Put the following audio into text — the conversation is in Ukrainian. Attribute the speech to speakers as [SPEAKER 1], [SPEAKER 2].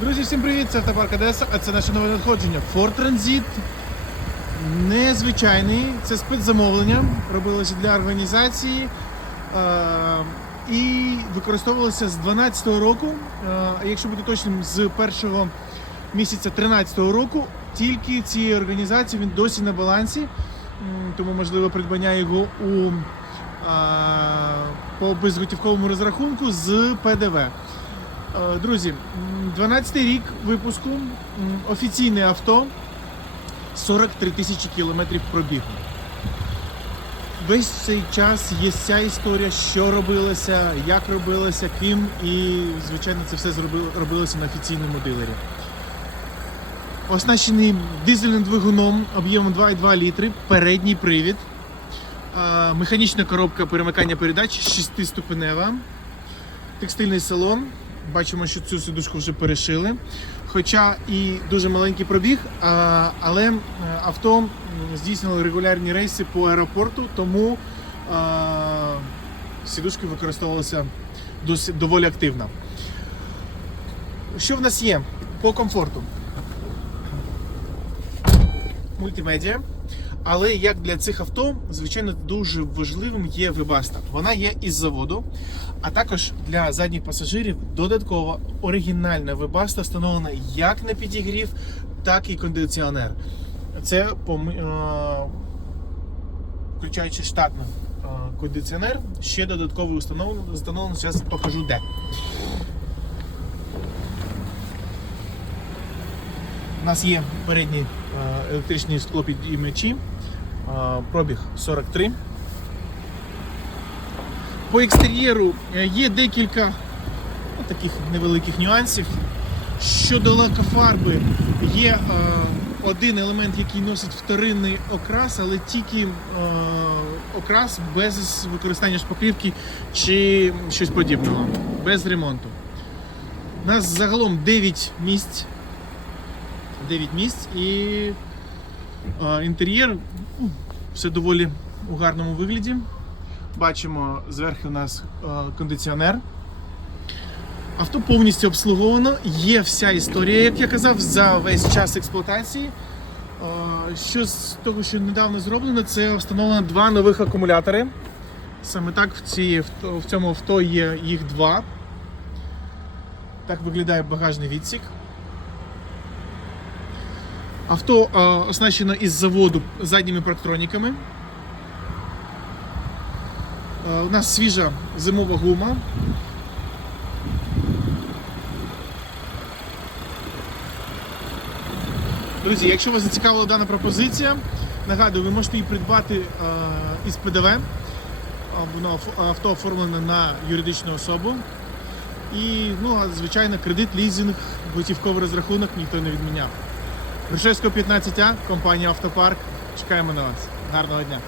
[SPEAKER 1] Друзі, всім привіт! Це Автопарк Одеса, а це наше нове надходження. Ford Transit незвичайний, це спецзамовлення, робилося для організації е, і використовувалося з 12 року. Е, якщо бути точним, з першого місяця 13 року, тільки цієї організації він досі на балансі, тому можливо придбання його у а, по безготівковому розрахунку з ПДВ. Е, Друзі, 12-й рік випуску, офіційне авто, 43 тисячі кілометрів пробігу. Весь цей час є ця історія, що робилося, як робилося, ким, і, звичайно, це все робилося на офіційному дилері. Оснащений дизельним двигуном об'ємом 2,2 літри, передній привід, механічна коробка перемикання передач 6-ступенева, текстильний салон. Бачимо, що цю сидушку вже перешили. Хоча і дуже маленький пробіг, але авто здійснило регулярні рейси по аеропорту, тому а, сидушки використовувалися досить доволі активно. Що в нас є по комфорту? Мультимедіа. Але як для цих авто, звичайно, дуже важливим є вебаста. Вона є із заводу, а також для задніх пасажирів додаткова оригінальна вебаста встановлена як на підігрів, так і кондиціонер. Це е, включаючи штатний е, кондиціонер, ще додатковий установлений, встановлений, зараз покажу де. У нас є передні е, електричні склопідіймачі, е, пробіг 43. По екстер'єру е, є декілька ну, таких невеликих нюансів. Щодо лакофарби, є один елемент, який носить вторинний окрас, але тільки окрас без використання шпаклівки чи щось подібного, без ремонту. У нас загалом 9 місць 9 місць і е, інтер'єр ну, все доволі у гарному вигляді. Бачимо зверху у нас е, кондиціонер. Авто повністю обслуговано. Є вся історія, як я казав, за весь час експлуатації. Е, Що з того, що недавно зроблено, це встановлено два нових акумулятори. Саме так в, авто- в цьому авто є їх два. Так виглядає багажний відсік. Авто е, оснащено із заводу задніми парктроніками. Е, у нас свіжа зимова гума. Друзі, якщо вас зацікавила дана пропозиція, нагадую, ви можете її придбати е, із ПДВ. Воно авто оформлене на юридичну особу. І, ну, звичайно, кредит, лізинг, готівковий розрахунок ніхто не відміняв. Грушевського 15А, компанія Автопарк. Чекаємо на вас. Гарного дня.